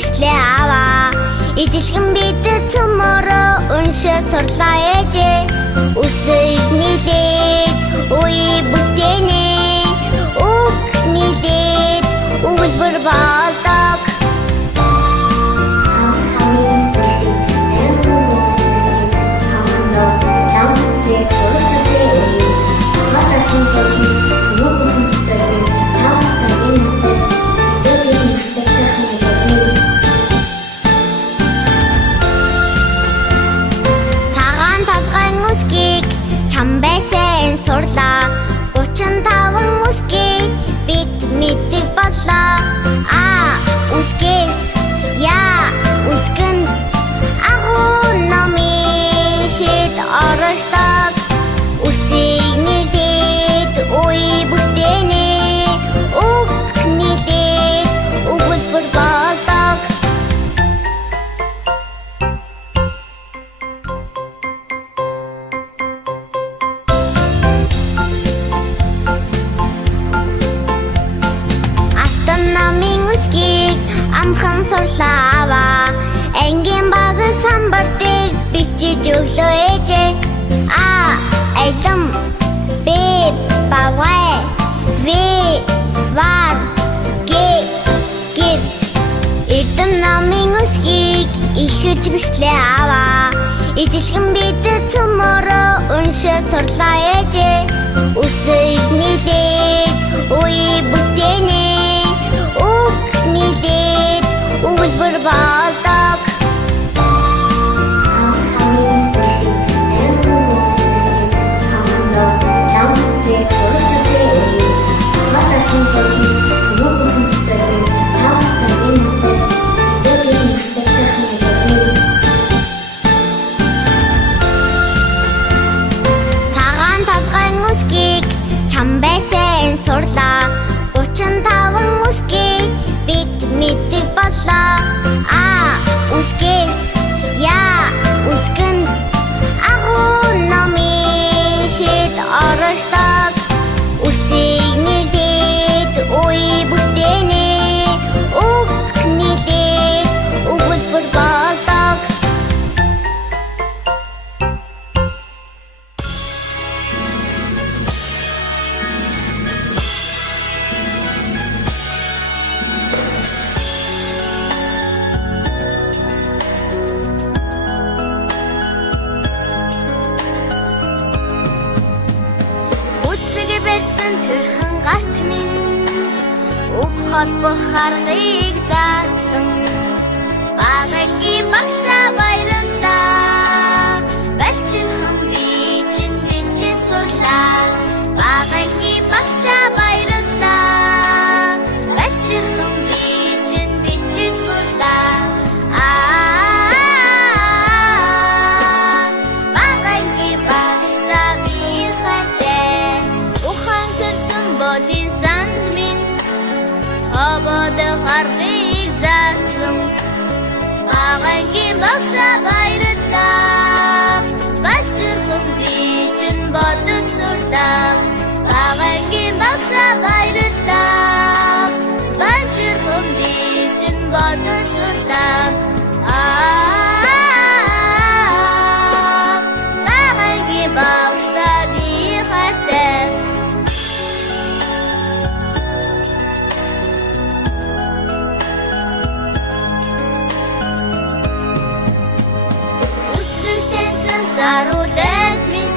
бичлээ аваа. Ижилхэн бидэд цөмөрөө уншиж сурлаа ээжээ. Үсэг нийлээд үе бүтээнэ. Үг нийлээд өгүүлбэр болдог. Цагаан толгойн үсгийг чамбайсан сурлаа. 35 үсгийг бид мэддэг боллоо. Үсгээс яа үсгэнд агуу номын шид оршдог. Үсийг нийлээд үе бүтээнэ. Үг нийлээд өгүүлбэр болдог. Алтан намын үсгийг амхан сурлаа аваа. Ангийн баг самбар дээр бичиж өглөө ээжээ. Алам Б бавай В вар Г гэр. Эрдэм намын үсгийг ихэж бичлээ аваа. Ижилхэн бидэд цөмөрөө уншиж сурлаа ээжээ. Үсэг нийлээд үе бүтээнэ. Үг нийлээд өгүүлбэр болдог. Цагаан толгойн үсгийг чамбайсан сурлаа. 35 үсгийг бид мэддэг боллоо. Үсгээс яа үсгэнд агуу номын шид оршдог. Үсийг нийлээд үе бүтээнэ. Үг нийлээд өгүүлбэр болдог. Үсэг барьсан төрхөн гарт минь үг холбох аргыг заасан. Багагийн багшаа баярлалаа. Балчирхан би чинь бичиж сурлаа. Багагийн багшаа баярлалаа. Балчирхан би чинь бичиж сурлаа. Багагийн багшаа би хайртай. Ухан сэрсэн бодын санд минь хободох аргыг заасан. Багагийн багшаа баярлалаа. Балчирхан би чинь бодож сурлаа. Багагийн багшаа баярлалаа. Балчирхан би чинь бодож сурлаа. Багагийн багшаа би хайртай. Саруулээд минь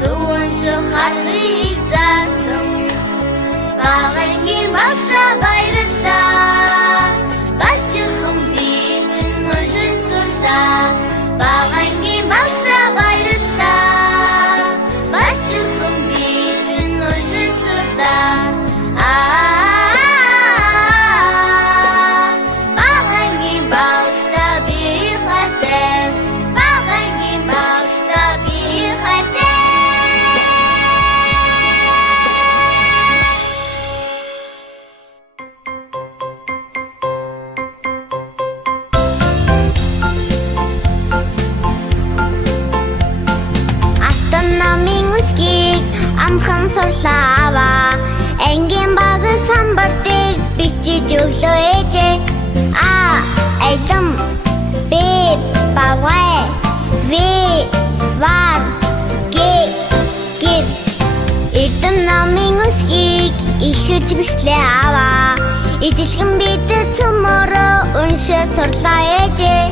зүүн шохарыг заасан. Багагийн багшаа баярлалаа. Балчирхан би чинь уншиж сурлаа. Багагийн багшаа баярлалаа. Балчирхан би чинь уншиж сурлаа. Багагийн багшаа би хайртай. Багагийн багшаа би хайртай. амхан сурлаа аваа. Ангийн баг самбар дээр бичиж өглөө ээжээ. баялам Б бавгай В вар гэр Эрдэм намын үсгийг ихэд бичлээ аваа Ижилхэн бидэд цөмөрөө уншиж сурлаа ээжээ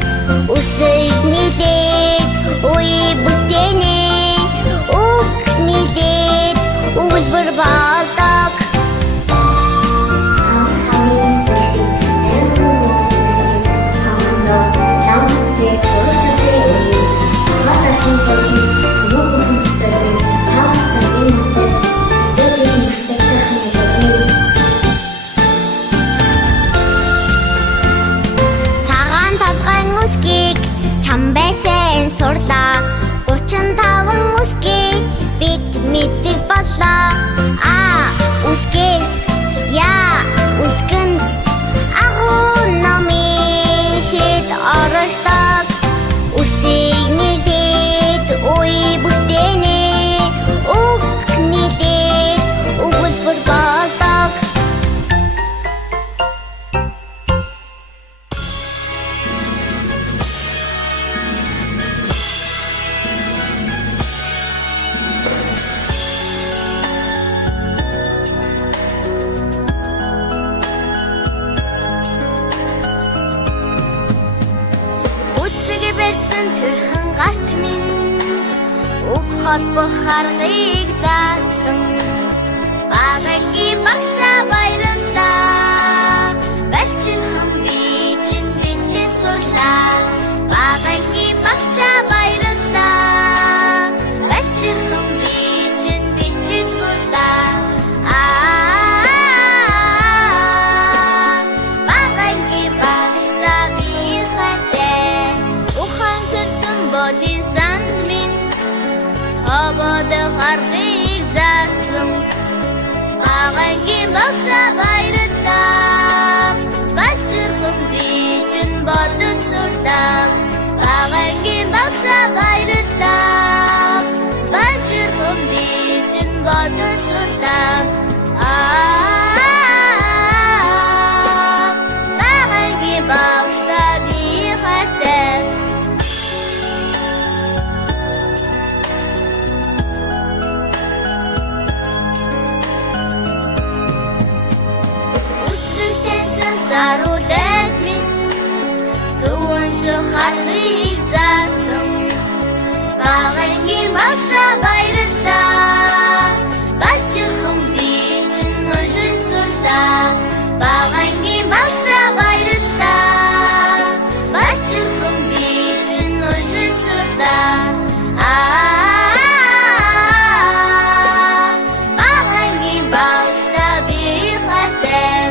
Үсэг нийлээд үе бүтээнэ Үг нийлээд өгүүлбэр болдог сурлаа 35 үсгийг бид мэддэг боллоо А үсгээс Я үсгэнд агуу номын шид оршдог Үсийг нийлээд үе бүтээнэ Үг нийлээд өгүүлбэр болдог Төрхөн гарт минь Үг холбох аргыг заасан Багагийн багшаа баярлалаа Балчин хам бичин бичиж сурлаа Багагийн багшаа баярлалаа Балчин хам бичин бичиж сурлаа Багагийн багшаа би хайртай Бодин санд минь Тободох аргыг заасан Багагийн багшаа баярлалаа Балчирхан бичин бодож сурлаа Багагийн багшаа баярлалаа Балчирхан бичин бодож сурлаа Багагийн багшаа би хайртай Сарулет минь Зүүн шохарлыг заасан Багагийн багшаа баярлалаа Балчирхан бичин уншиж сурлаа Багагийн багшаа баярлалаа Балчирхан бичин уншиж сурлаа Багагийн багшаа би хайртай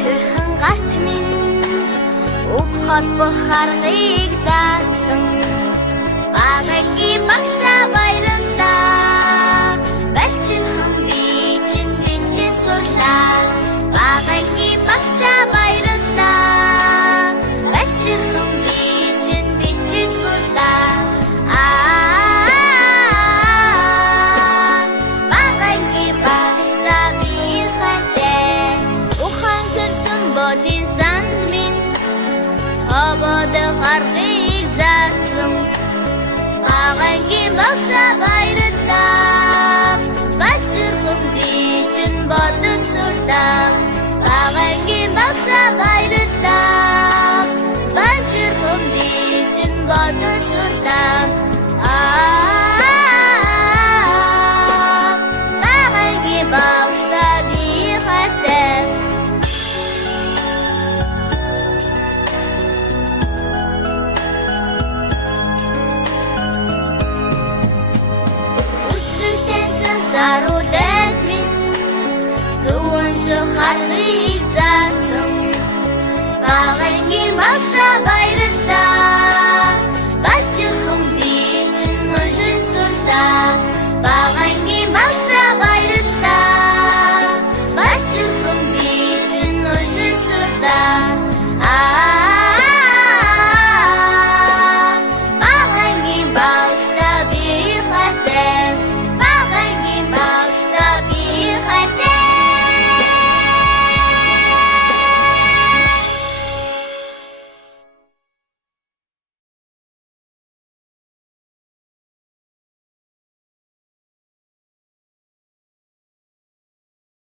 Төрхөн гарт минь Үг холбох аргыг заасан Багагийн багшаа баярлалаа Балчин хам бичин бичиж сурлаа Багагийн багшаа баярлалаа Балчин хам бичин бичиж сурлаа Багагийн багшаа би хайртай Бодин санд минь Тободох аргыг заасан Багагийн багшаа баярлалаа Балчирхан бичин бодож сурлаа Багагийн багшаа баярлалаа Балчирхан бичин бодож сурлаа Багагийн багшаа би хайртай Сарулет минь Зүүн шохарлыг заасан Багагийн багшаа баярлалаа